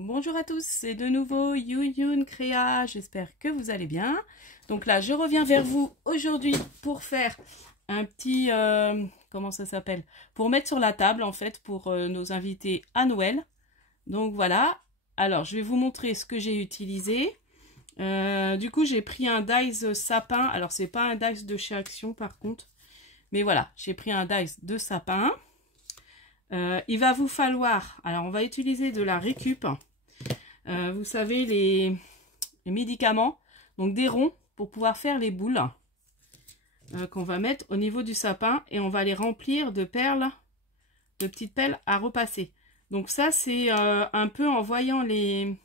Bonjour à tous, c'est de nouveau Yuyun Créa, j'espère que vous allez bien. Donc là, je reviens vers vous aujourd'hui pour faire un petit, comment ça s'appelle? Pour mettre sur la table en fait pour nos invités à Noël. Donc voilà, alors je vais vous montrer ce que j'ai utilisé. Du coup, j'ai pris un dies sapin, alors c'est pas un dies de chez Action par contre, mais voilà, j'ai pris un dies de sapin. Il va vous falloir, alors on va utiliser de la récup. Vous savez, les médicaments, donc des ronds pour pouvoir faire les boules qu'on va mettre au niveau du sapin et on va les remplir de perles, de petites perles à repasser. Donc ça, c'est un peu en voyant les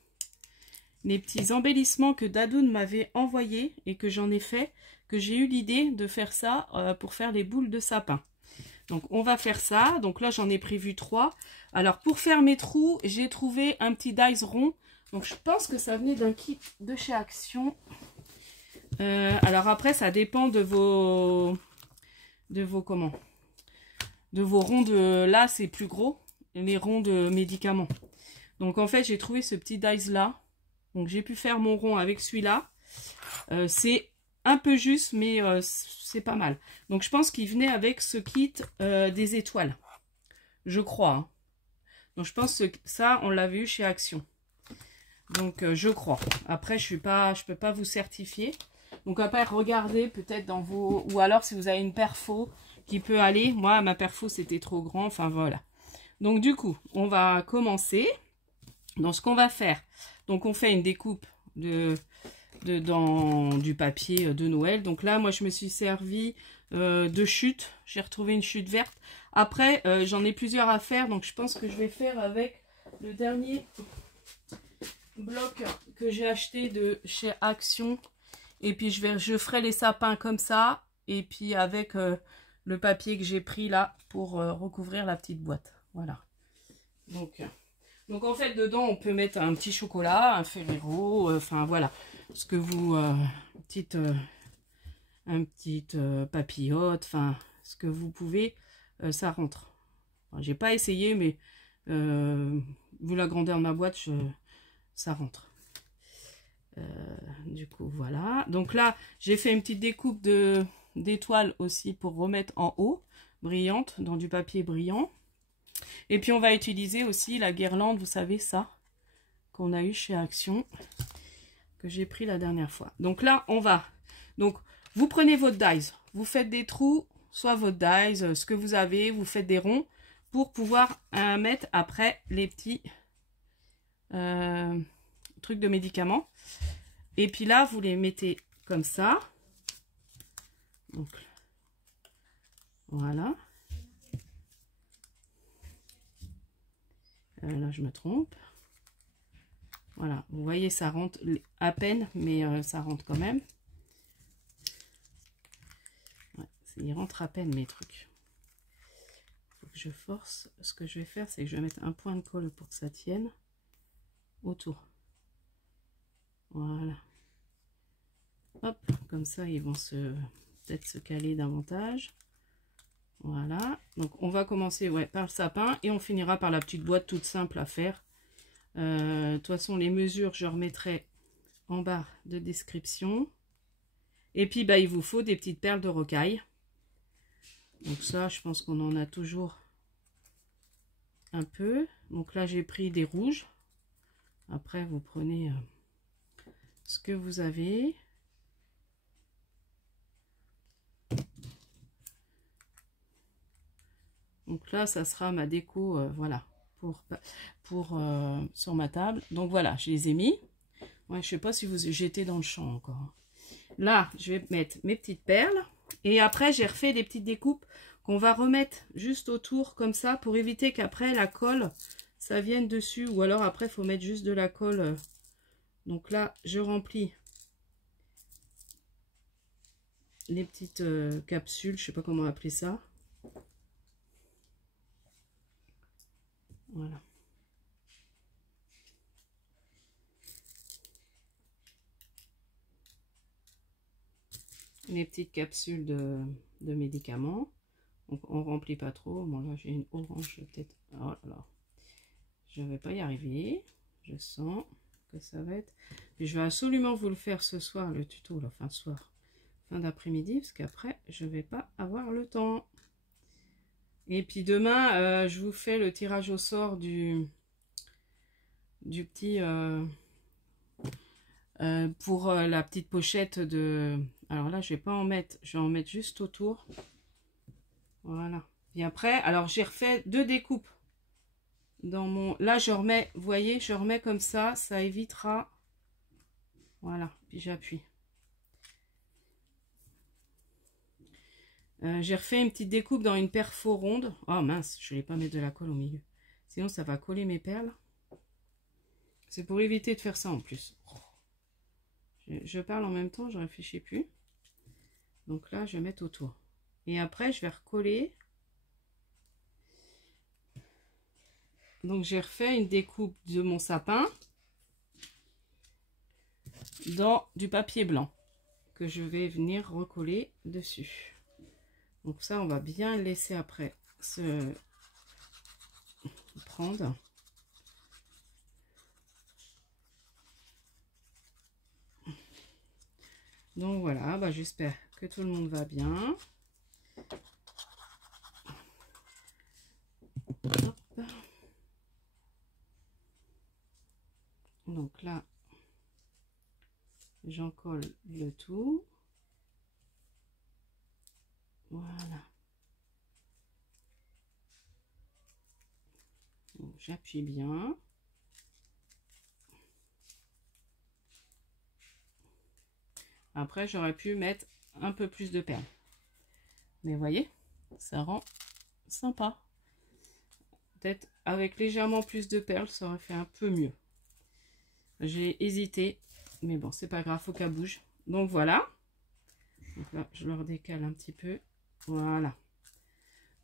petits embellissements que Dadoun m'avait envoyés et que j'en ai fait, que j'ai eu l'idée de faire ça pour faire les boules de sapin. Donc on va faire ça, donc là j'en ai prévu 3. Alors pour faire mes trous, j'ai trouvé un petit dies rond. Donc je pense que ça venait d'un kit de chez Action. Alors après ça dépend de vos comment, de vos ronds de, là c'est plus gros, les ronds de médicaments. Donc en fait j'ai trouvé ce petit dies là. Donc j'ai pu faire mon rond avec celui-là. C'est un peu juste, mais c'est pas mal. Donc je pense qu'il venait avec ce kit des étoiles. Je crois. Hein. Donc je pense que ça, on l'avait eu chez Action. Donc je crois. Après, je peux pas vous certifier. Donc après, regardez peut-être dans vos... Ou alors si vous avez une perfo qui peut aller. Moi, ma perfo, c'était trop grand. Enfin voilà. Donc du coup, on va commencer. Donc ce qu'on va faire. Donc on fait une découpe dans du papier de Noël. Donc là, moi, je me suis servi de chute. J'ai retrouvé une chute verte. Après, j'en ai plusieurs à faire. Donc, je pense que je vais faire avec le dernier bloc que j'ai acheté de chez Action. Et puis, je ferai les sapins comme ça. Et puis, avec le papier que j'ai pris là pour recouvrir la petite boîte. Voilà. Donc en fait, dedans, on peut mettre un petit chocolat, un Ferrero, enfin voilà. Ce que vous... un petit papillote, enfin, ce que vous pouvez, ça rentre. Enfin, j'ai pas essayé, mais vu la grandeur de ma boîte, ça rentre. Du coup, voilà. Donc là, j'ai fait une petite découpe d'étoiles aussi pour remettre en haut, brillante, dans du papier brillant. Et puis, on va utiliser aussi la guirlande, vous savez, ça, qu'on a eu chez Action, que j'ai pris la dernière fois. Donc là, on va... Donc, vous prenez votre dies, vous faites des trous, soit votre dies, ce que vous avez, vous faites des ronds, pour pouvoir mettre après les petits trucs de médicaments. Et puis là, vous les mettez comme ça. Donc, voilà. Là, je me trompe. Voilà, vous voyez, ça rentre à peine, mais ça rentre quand même. Ouais, il rentre à peine mes trucs. Faut que je force. Ce que je vais faire, c'est que je vais mettre un point de colle pour que ça tienne autour. Voilà. Hop, comme ça, ils vont peut-être se caler davantage. Voilà. Donc, on va commencer par le sapin et on finira par la petite boîte toute simple à faire. De toute façon, les mesures, je remettrai en barre de description. Et puis, bah, il vous faut des petites perles de rocaille. Donc ça, je pense qu'on en a toujours un peu. Donc là, j'ai pris des rouges. Après, vous prenez ce que vous avez. Donc là, ça sera ma déco, voilà, sur ma table. Donc voilà, je les ai mis. Ouais, je sais pas si vous j'étais dans le champ encore. Là, je vais mettre mes petites perles. Et après, j'ai refait des petites découpes qu'on va remettre juste autour comme ça pour éviter qu'après la colle, ça vienne dessus. Ou alors après, il faut mettre juste de la colle. Donc là, je remplis les petites capsules. Je sais pas comment appeler ça. Voilà. Les petites capsules de médicaments. Donc on remplit pas trop. Bon là j'ai une orange peut-être. Oh là là. Je ne vais pas y arriver. Je sens que ça va être... Et je vais absolument vous le faire ce soir, le tuto, là, fin soir, fin d'après-midi, parce qu'après, je ne vais pas avoir le temps. Et puis demain, je vous fais le tirage au sort du petit... pour la petite pochette de... Alors là, je vais pas en mettre, je vais en mettre juste autour. Voilà. Et après, alors j'ai refait 2 découpes. Dans mon... Là, je remets, vous voyez, je remets comme ça évitera... Voilà, puis j'appuie. J'ai refait une petite découpe dans une perfo ronde. Oh mince, je ne vais pas mettre de la colle au milieu. Sinon, ça va coller mes perles. C'est pour éviter de faire ça en plus. Je parle en même temps, je ne réfléchis plus. Donc là, je vais mettre autour. Et après, je vais recoller. Donc, j'ai refait une découpe de mon sapin dans du papier blanc que je vais venir recoller dessus. Donc ça, on va bien le laisser après se prendre. Donc voilà, bah, j'espère que tout le monde va bien. Hop. Donc là, j'en colle le tout. Voilà. J'appuie bien. Après, j'aurais pu mettre un peu plus de perles. Mais vous voyez, ça rend sympa. Peut-être avec légèrement plus de perles, ça aurait fait un peu mieux. J'ai hésité, mais bon, c'est pas grave, faut qu'elle bouge. Donc voilà. Donc là, je le redécale un petit peu. Voilà.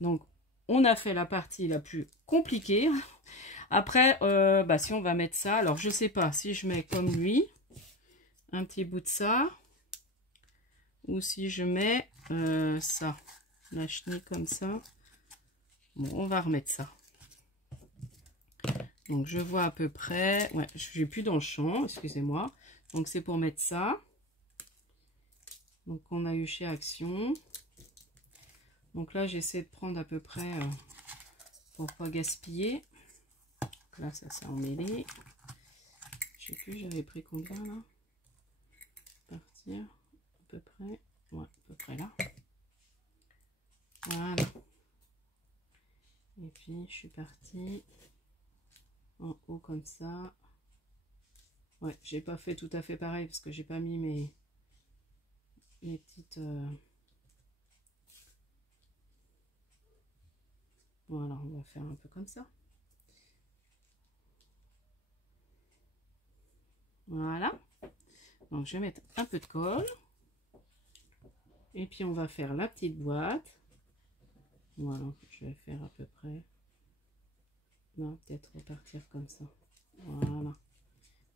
Donc, on a fait la partie la plus compliquée. Après, bah, si on va mettre ça, alors je sais pas si je mets comme lui, un petit bout de ça, ou si je mets ça, la chenille comme ça. Bon, on va remettre ça. Donc, je vois à peu près, ouais, je suis plus dans le champ, excusez-moi. Donc, c'est pour mettre ça. Donc, on a eu chez Action. Donc là, j'essaie de prendre à peu près pour pas gaspiller. Donc là, ça s'est emmêlé. Je sais plus, j'avais pris combien là? Partir à peu près. Ouais, à peu près là. Voilà. Et puis, je suis partie en haut comme ça. Ouais, j'ai pas fait tout à fait pareil parce que j'ai pas mis mes petites... Voilà, on va faire un peu comme ça. Voilà. Donc, je vais mettre un peu de colle. Et puis, on va faire la petite boîte. Voilà, je vais faire à peu près. Non, peut-être repartir comme ça. Voilà.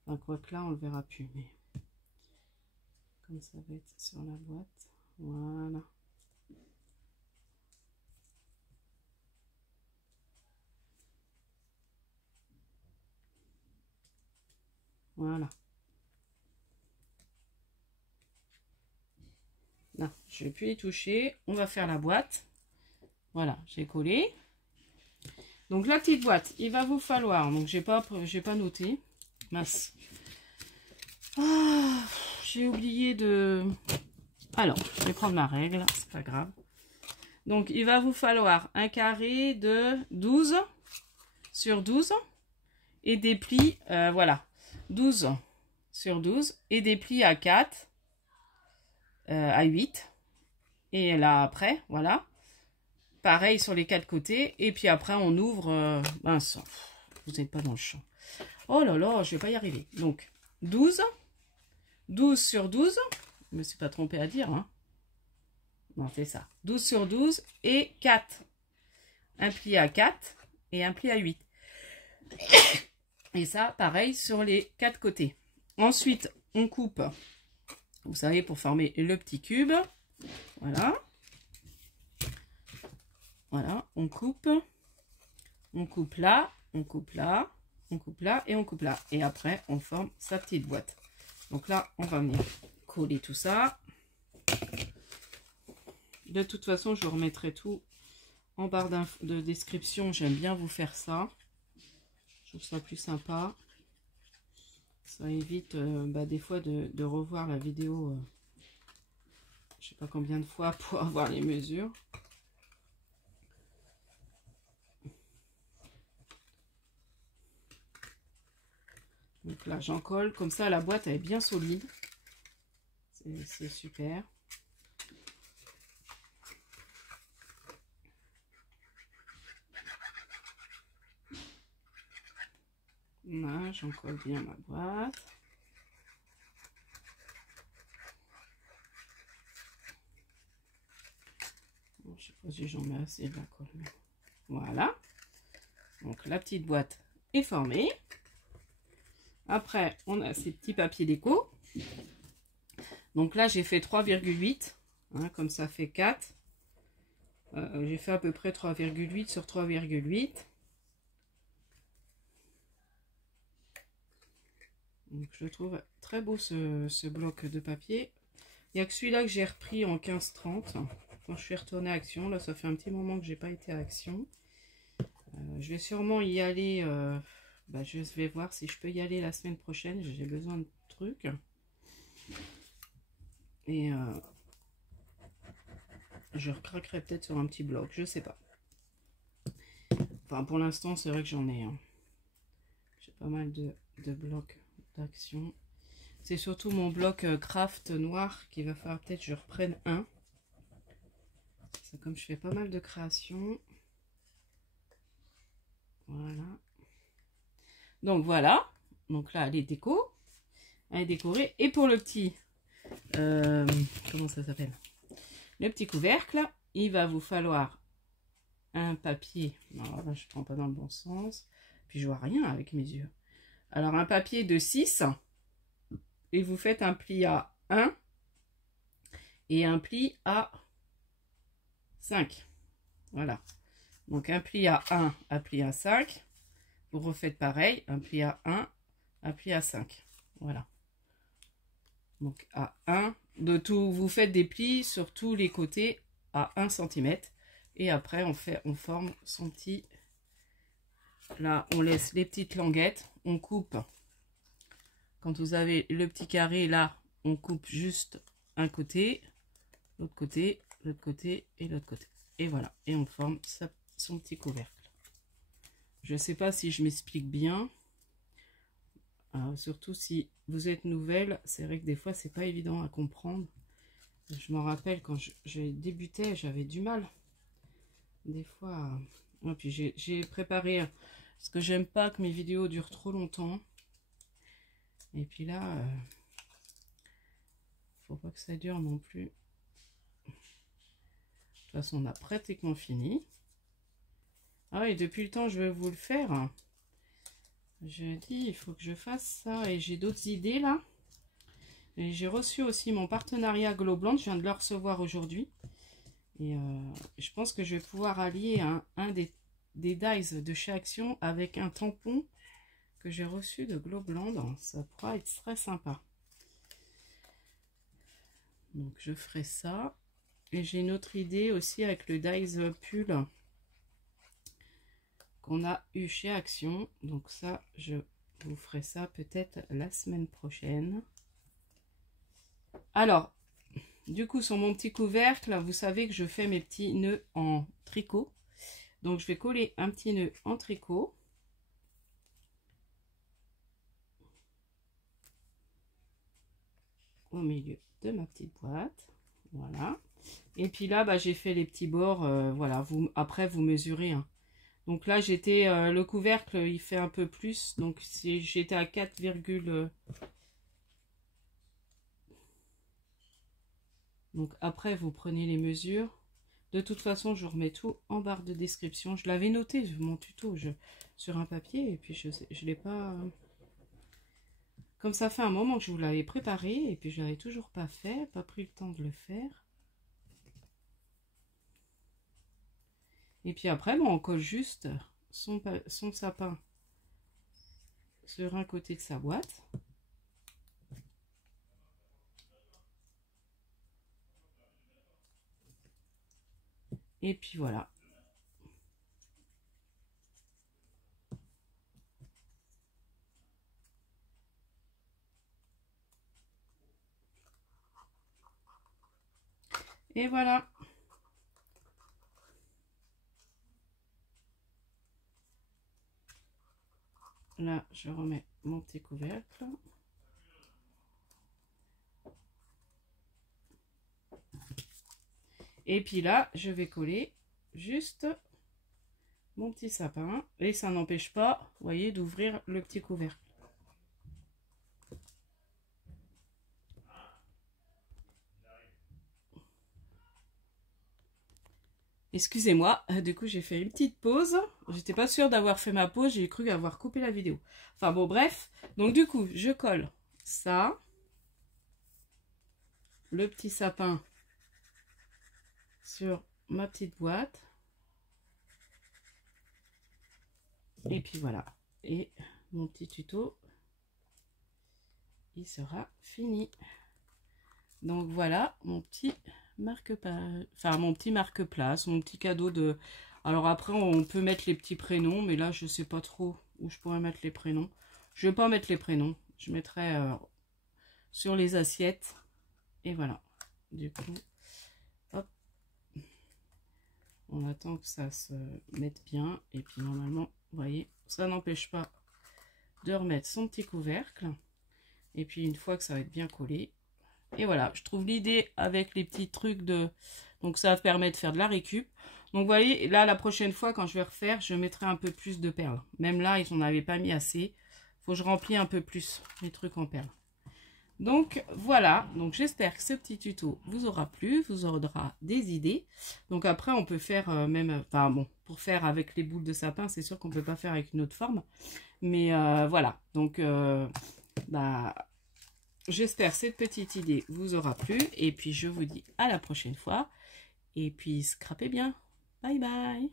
Enfin, quoique là, on le verra plus. Mais comme ça va être sur la boîte. Voilà. Voilà. Là, je vais plus y toucher. On va faire la boîte. Voilà, j'ai collé. Donc la petite boîte, il va vous falloir. Donc j'ai pas noté. Mince. Ah, j'ai oublié de. Alors, je vais prendre ma règle. C'est pas grave. Donc il va vous falloir un carré de 12 sur 12 et des plis. Voilà, 12 sur 12 et des plis à 4. À 8 et là après voilà pareil sur les 4 côtés et puis après on ouvre mince, vous n'êtes pas dans le champ, oh là là, je vais pas y arriver. Donc 12 sur 12, je me suis pas trompée à dire hein. Non, c'est ça, 12 sur 12 et 4, un pli à 4 et un pli à 8 et ça pareil sur les 4 côtés. Ensuite on coupe, vous savez, pour former le petit cube. Voilà. Voilà, on coupe là, on coupe là. on coupe là et on coupe là. Et après, on forme sa petite boîte. Donc là, on va venir coller tout ça. De toute façon, je remettrai tout en barre de description. J'aime bien vous faire ça. Je trouve ça plus sympa. Ça évite des fois de revoir la vidéo, je sais pas combien de fois pour avoir les mesures. Donc là, j'en colle. Comme ça, la boîte elle est bien solide. C'est super. Là, j'en colle bien ma boîte. Bon, je sais pas si j'en mets assez de la colle. Voilà. Donc la petite boîte est formée. Après, on a ces petits papiers déco. Donc là, j'ai fait 3,8. Hein, comme ça fait 4. J'ai fait à peu près 3,8 sur 3,8. Donc je trouve très beau ce bloc de papier. Il n'y a que celui-là que j'ai repris en 15-30. Quand je suis retournée à Action. Là, ça fait un petit moment que j'ai pas été à Action. Je vais sûrement y aller. Je vais voir si je peux y aller la semaine prochaine. J'ai besoin de trucs. Et je recraquerai peut-être sur un petit bloc. Je sais pas. Enfin, pour l'instant, c'est vrai que j'en ai. J'ai pas mal de blocs d'Action. C'est surtout mon bloc craft noir qu'il va falloir peut-être que je reprenne un. Comme je fais pas mal de créations. Voilà. Donc voilà. Donc là, elle est déco. Elle est décorée. Et pour le petit... comment ça s'appelle? Le petit couvercle, il va vous falloir un papier. Alors là, je ne prends pas dans le bon sens. Puis je vois rien avec mes yeux. Alors un papier de 6. Et vous faites un pli à 1. Et un pli à 5. Voilà. Donc un pli à 1, un pli à 5. Vous refaites pareil, un pli à 1, un pli à 5. Voilà. Donc à 1, vous faites des plis sur tous les côtés à 1 cm. Et après on forme son petit... Là on laisse les petites languettes, on coupe. Quand vous avez le petit carré là, on coupe juste un côté, l'autre côté, l'autre côté et l'autre côté. Et voilà, et on forme son petit couvercle. Je ne sais pas si je m'explique bien. Surtout si vous êtes nouvelle, c'est vrai que des fois c'est pas évident à comprendre. Je m'en rappelle quand je débutais, j'avais du mal. Des fois. Et puis j'ai préparé parce que j'aime pas que mes vidéos durent trop longtemps. Et puis là, faut pas que ça dure non plus. De toute façon, on a pratiquement fini. Ah oui, depuis le temps, je vais vous le faire. Je dis, il faut que je fasse ça. Et j'ai d'autres idées là. Et j'ai reçu aussi mon partenariat Globlant. Je viens de le recevoir aujourd'hui. Et je pense que je vais pouvoir allier un des dies de chez Action avec un tampon que j'ai reçu de Globland. Ça pourra être très sympa. Donc je ferai ça. Et j'ai une autre idée aussi avec le dies pull qu'on a eu chez Action. Donc ça, je vous ferai ça peut-être la semaine prochaine. Alors, du coup, sur mon petit couvercle, vous savez que je fais mes petits nœuds en tricot. Donc je vais coller un petit nœud en tricot. Au milieu de ma petite boîte. Voilà. Et puis là, j'ai fait les petits bords. Voilà, après, vous mesurez. Hein. Donc là, j'étais le couvercle, il fait un peu plus. Donc si j'étais à 4, donc après, vous prenez les mesures. De toute façon, je remets tout en barre de description. Je l'avais noté, mon tuto, sur un papier. Et puis, je l'ai pas... Comme ça fait un moment que je vous l'avais préparé. Et puis, je l'avais toujours pas fait. Pas pris le temps de le faire. Et puis après, on colle juste son sapin sur un côté de sa boîte. Et puis voilà. Et voilà. Là, je remets mon petit couvercle. Et puis là, je vais coller juste mon petit sapin. Et ça n'empêche pas, vous voyez, d'ouvrir le petit couvercle. Excusez-moi, du coup j'ai fait une petite pause. J'étais pas sûre d'avoir fait ma pause, j'ai cru avoir coupé la vidéo. Enfin bon, bref. Donc du coup, je colle ça. Le petit sapin sur ma petite boîte. Et puis voilà. Et mon petit tuto, il sera fini. Donc voilà mon petit marque-page, enfin mon petit marque-place, mon petit cadeau de... Alors après on peut mettre les petits prénoms, mais là je sais pas trop où je pourrais mettre les prénoms. Je vais pas mettre les prénoms, je mettrai sur les assiettes. Et voilà. Du coup, hop. On attend que ça se mette bien. Et puis normalement, vous voyez, ça n'empêche pas de remettre son petit couvercle. Et puis une fois que ça va être bien collé. Et voilà, je trouve l'idée avec les petits trucs de... Donc ça permet de faire de la récup. Donc vous voyez, là la prochaine fois quand je vais refaire, je mettrai un peu plus de perles. Même là, ils n'en avaient pas mis assez. Faut que je remplis un peu plus les trucs en perles. Donc voilà, donc j'espère que ce petit tuto vous aura plu, vous aura des idées. Donc après on peut faire même, enfin bon, pour faire avec les boules de sapin, c'est sûr qu'on peut pas faire avec une autre forme. Mais voilà, donc j'espère que cette petite idée vous aura plu. Et puis je vous dis à la prochaine fois. Et puis scrapez bien. Bye bye.